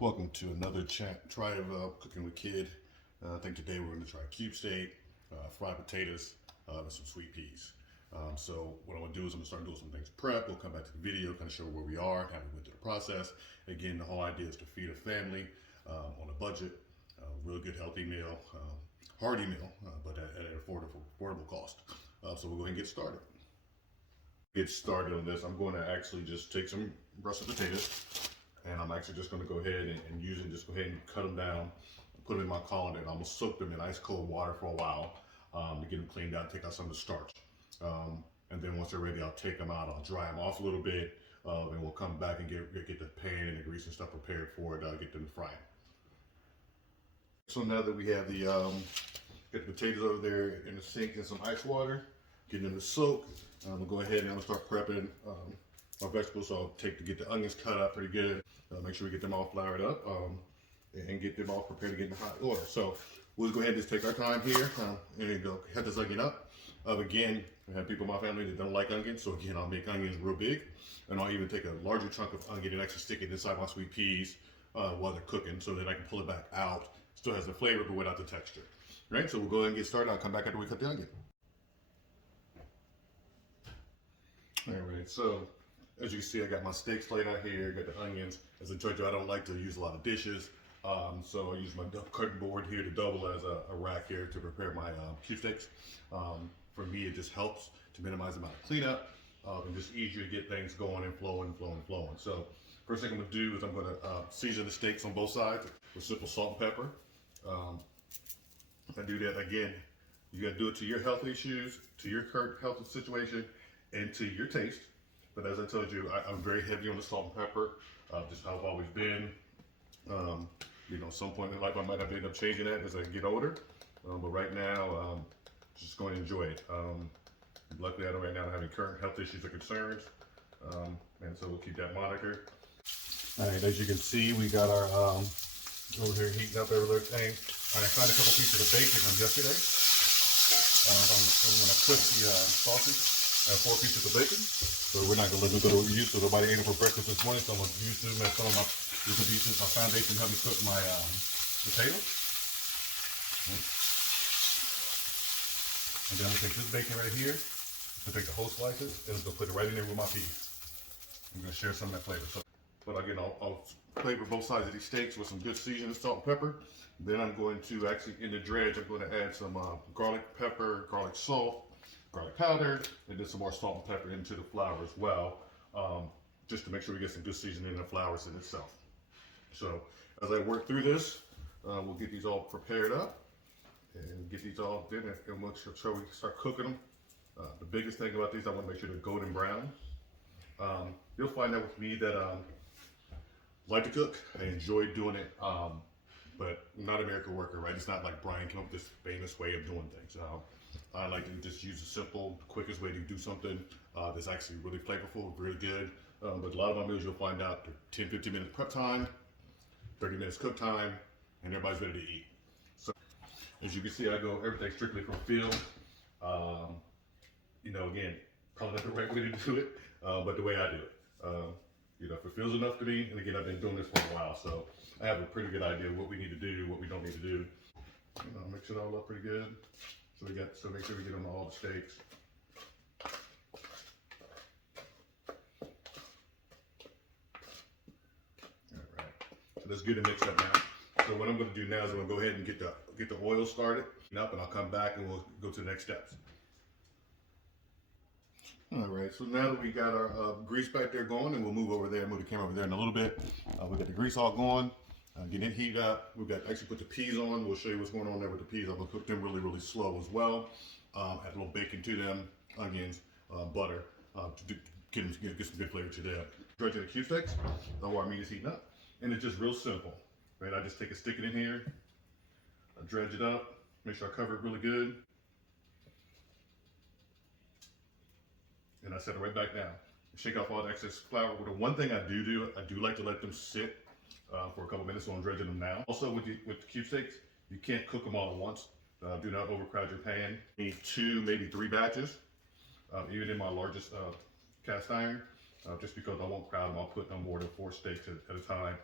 Welcome to another try of cooking with Kid. I think today we're going to try cube steak, fried potatoes, and some sweet peas. So what I'm going to do is I'm going to start doing some things prep. We'll come back to the video, kind of show where we are, how we went through the process. Again, the whole idea is to feed a family on a budget, real good healthy meal, hearty meal, but at an affordable cost. So we'll go ahead and get started. Get started on this. I'm going to actually just take some Brussels potatoes. And I'm actually just going to go ahead and just go ahead and cut them down, put them in my colander, and I'm going to soak them in ice cold water for a while to get them cleaned out, take out some of the starch. And then once they're ready, I'll take them out, I'll dry them off a little bit, and we'll come back and get the pan and the grease and stuff prepared for it, get them frying. So now that we have get the potatoes over there in the sink in some ice water, getting them to soak, I'm going to go ahead and I'm going to start prepping my vegetables. So I'll get the onions cut up pretty good. Make sure we get them all floured up and get them all prepared to get in hot oil. So we'll go ahead and just take our time here and go cut this onion up. Again, I have people in my family that don't like onions, so again, I'll make onions real big, and I'll even take a larger chunk of onion and actually stick it inside my sweet peas while they're cooking, so that I can pull it back out. Still has the flavor, but without the texture. Right? So we'll go ahead and get started. I'll come back after we cut the onion. All right. So as you can see, I got my steaks laid out here, got the onions. As I told you, I don't like to use a lot of dishes. So I use my cutting board here to double as a rack here to prepare my cube steaks. For me, it just helps to minimize the amount of cleanup and just easier to get things going and flowing. So first thing I'm gonna do is I'm gonna season the steaks on both sides with simple salt and pepper. If I do that, again, you gotta do it to your health issues, to your current health situation, and to your taste. But as I told you, I'm very heavy on the salt and pepper, just how I've always been. You know, some point in life I might have to end up changing that as I get older. But right now, just going to enjoy it. Luckily, I don't right now have any current health issues or concerns. And so we'll keep that moniker. All right, as you can see, we got our over here heating up everything. I found a couple pieces of bacon from yesterday. I'm going to cook the sausage. 4 pieces of bacon. So we're not going to let them go to use, so nobody ate them for breakfast this morning. So I'm going to use them as some of my pieces, my foundation, help me cook my potatoes. And then I'm going to take this bacon right here. I'm going to take the whole slices and I'm going to put it right in there with my peas. I'm going to share some of that flavor. So, but again, I'll flavor both sides of these steaks with some good seasoning, salt and pepper. Then I'm going to actually, in the dredge, I'm going to add some garlic pepper, garlic salt, garlic powder, and then some more salt and pepper into the flour as well, just to make sure we get some good seasoning in the flours in itself. So as I work through this, we'll get these all prepared up and get these all done, and we'll sure we start cooking them. The biggest thing about these, I want to make sure they're golden brown. You'll find out with me that I like to cook. I enjoy doing it, but I'm not a miracle worker, right? It's not like Brian came up with this famous way of doing things. I like to just use a simple, quickest way to do something that's actually really flavorful, really good. But a lot of my meals, you'll find out 10, 15 minutes prep time, 30 minutes cook time, and everybody's ready to eat. So as you can see, I go everything strictly from feel. You know, again, probably not the right way to do it, but the way I do it. You know, if it feels enough to me, and again, I've been doing this for a while, so I have a pretty good idea of what we need to do, what we don't need to do. You know, mix it all up pretty good. So make sure we get on all the steaks. All right. So that's good to mix up now. So what I'm going to do now is I'm going to go ahead and get the oil started up, and I'll come back and we'll go to the next steps. All right. So now that we got our grease back there going, and we'll move over there, move the camera over there in a little bit. We got the grease all going. Get it heated up. We've got actually put the peas on. We'll show you what's going on there with the peas. I'm gonna cook them really, really slow as well. Add a little bacon to them, onions, butter, to get some good flavor to them. Dredging the cube steaks while our meat is heating up, and it's just real simple, right? I just stick it in here, I dredge it up, make sure I cover it really good, and I set it right back down. Shake off all the excess flour. Well, the one thing I do like to let them sit for a couple minutes, so I'm dredging them now. Also with the cube steaks, you can't cook them all at once. Do not overcrowd your pan. You need 2, maybe 3 batches. Even in my largest cast iron, just because I won't crowd them, I'll put no more than 4 steaks at a time.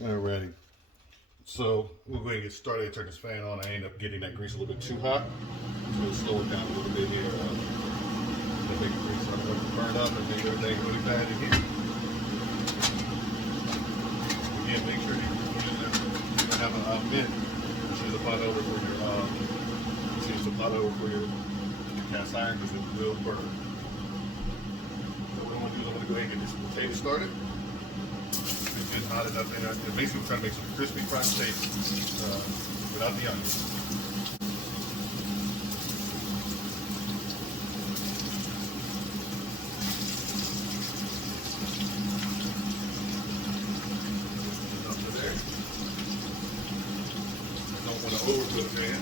Alrighty. So we're going to get started. Turn this fan on. I end up getting that grease a little bit too hot. So we'll slow it down a little bit here. The big grease starting to burn up and make everything really bad in here. Again, make sure you don't have a mint. Choose the pot over for your cast iron because it will burn. So what I'm going to do is I'm going to go ahead and get this potato started. It's getting hot enough in there. Basically, we're trying to make some crispy fried steak without the onions. Up to there. Don't want to overcook, man.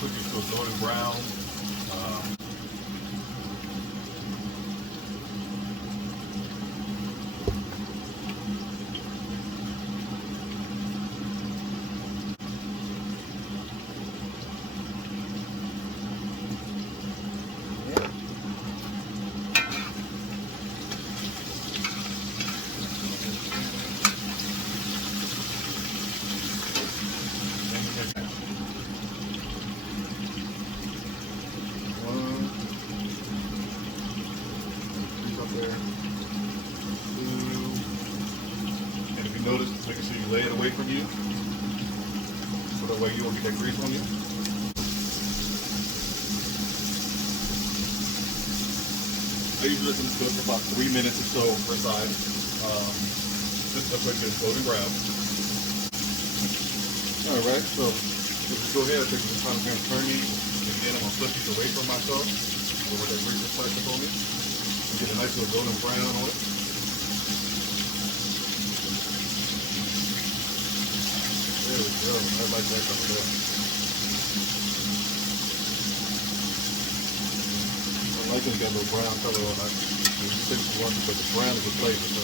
Cookies to a golden brown. And if you notice, making sure you lay it away from you, so that way you won't get that grease on you. I usually let them cook for about 3 minutes or so per side. Just up like this golden brown. Alright, so just go ahead and take some time to turn these. Again, I'm going to flip these away from myself. Over that grease is touching on me. Get a nice little golden brown on it. There we go. I like that kind of stuff. I like it got a little brown color on it. But the brown is a flavor, so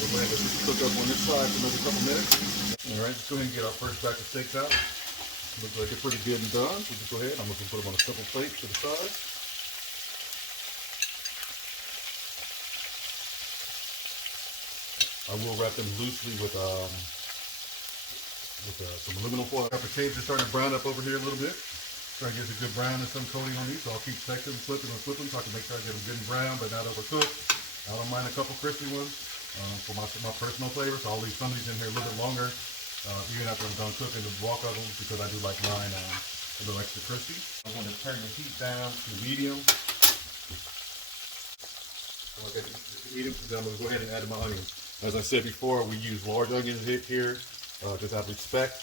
we'll let this cook up on this side for another couple minutes. Alright, let's go ahead and get our first batch of steaks out. Looks like they're pretty good and done. So just go ahead. I'm going to put them on a simple plate to the side. I will wrap them loosely with some aluminum foil. Our potatoes are starting to brown up over here a little bit. Trying to get a good brown and some coating on these, so I'll keep texting and flipping so I can make sure I get them good and brown, but not overcooked. I don't mind a couple crispy ones for my personal flavor, so I'll leave some of these in here a little bit longer, even after I'm done cooking the bulk of them, because I do like mine a little extra crispy. I'm going to turn the heat down to medium. So I got the medium, then I'm going to go ahead and add my onions. As I said before, we use large onions here, just out of respect.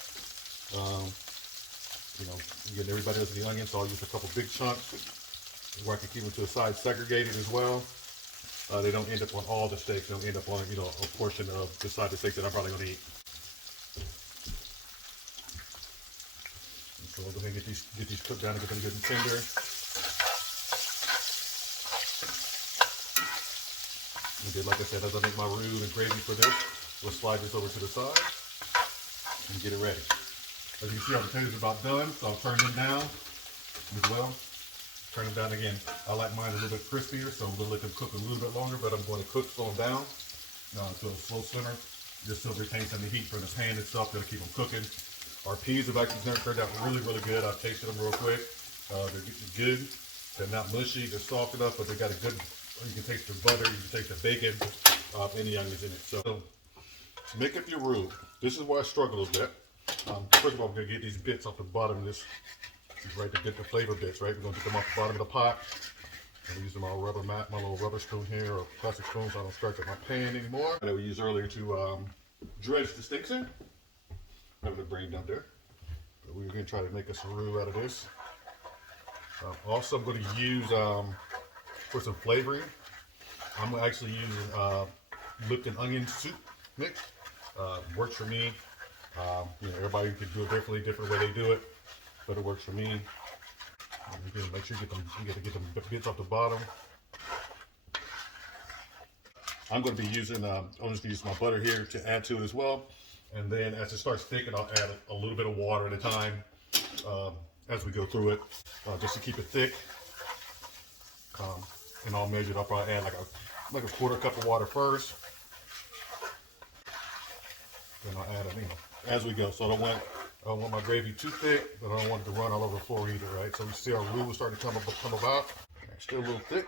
You know, again, everybody does the onions, so I'll use a couple big chunks where I can keep them to the side segregated as well. They don't end up on all the steaks. They'll end up on, you know, a portion of the side of the steak that I'm probably going to eat. And so I'll go ahead and get these cooked down and get them good and tender. And then, like I said, as I make my roux and gravy for this, we'll slide this over to the side and get it ready. As you can see, our potatoes are about done, so I'll turn them down as well. Turn them down again. I like mine a little bit crispier, so we'll let them cook a little bit longer, but I'm going to slow them down to a slow simmer, just so it retains some of the heat from the pan itself. That'll keep them cooking. Our peas have actually turned out really, really good. I've tasted them real quick. They're good. They're not mushy. They're soft enough, but they got a good. You can taste the butter. You can taste the bacon. Any onions in it. So to make up your roux, this is where I struggle a little bit. First of all, we're going to get these bits off the bottom of this, right, to get the flavor bits, right? We're going to get them off the bottom of the pot. I'm using my rubber mat, my little rubber spoon here, or plastic spoon, so I don't scratch up my pan anymore. That we used earlier to dredge the steaks in. Have the brain down there. But we're going to try to make us a roux out of this. Also, I'm going to use, for some flavoring, I'm actually using Lipton onion soup mix. Works for me. You know, everybody can do it differently, different way they do it, but it works for me. Again, make sure you get them bits off the bottom. I'm going to be using, I'm just going to use my butter here to add to it as well. And then as it starts thickening, I'll add a little bit of water at a time as we go through it, just to keep it thick. And all measured, I'll probably add like a quarter cup of water first. Then I'll add it, as we go. So I don't want my gravy too thick, but I don't want it to run all over the floor either, right? So we see our roux is starting to come about. It's still a little thick.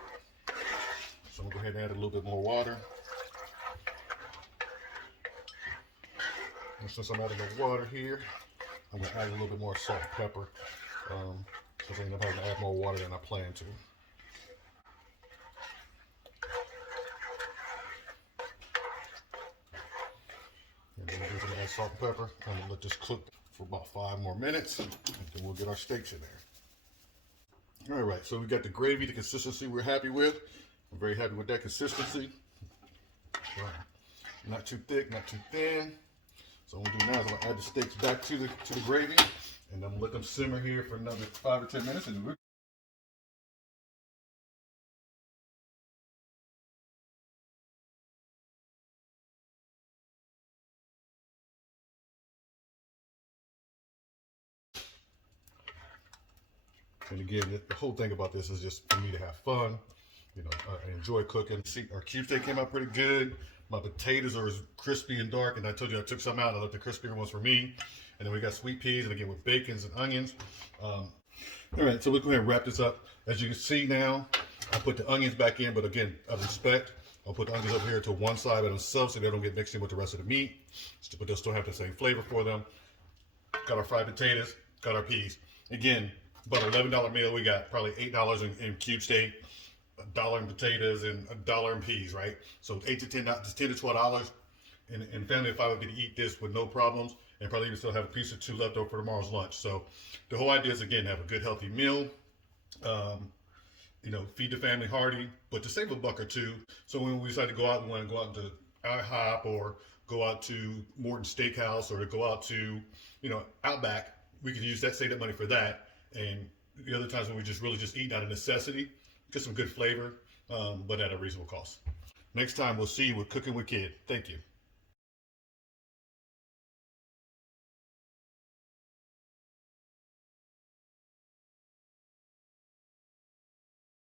So I'm gonna go ahead and add a little bit more water. And since I'm adding the water here, I'm gonna add a little bit more salt and pepper. Since I end up having to add more water than I plan to. And then we're gonna add salt and pepper. I'm gonna let this cook for about 5 more minutes, and then we'll get our steaks in there. All right, so we got the gravy, the consistency we're happy with. I'm very happy with that consistency. Right. Not too thick, not too thin. So what I'm gonna do now is I'm gonna add the steaks back to the gravy, and I'm gonna let them simmer here for another 5 or 10 minutes, and we're And again, the whole thing about this is just for me to have fun. I enjoy cooking. See, our cube steak came out pretty good. My potatoes are as crispy and dark, and I told you I took some out. I left the crispier ones for me. And then we got sweet peas, and again with bacons and onions. All right, so we'll go ahead and wrap this up. As you can see now, I put the onions back in, but again, out of respect, I'll put the onions over here to one side by themselves so they don't get mixed in with the rest of the meat, but they'll still have the same flavor for them. Got our fried potatoes, got our peas. Again, about $11 meal. We got probably $8 in cube steak, $1 in potatoes, and $1 in peas, right? So $8 to $10 to $12. And family, if I would be to eat this with no problems, and probably even still have a piece or two left over for tomorrow's lunch. So the whole idea is, again, have a good healthy meal. Feed the family hearty, but to save $1 or $2. So when we decide to go out, we want to go out into IHOP or go out to Morton Steakhouse or to go out to, Outback, we can use that, save that money for that. And the other times when we just really just eat out of necessity, get some good flavor, but at a reasonable cost. Next time we'll see you with Cooking with Kid. Thank you.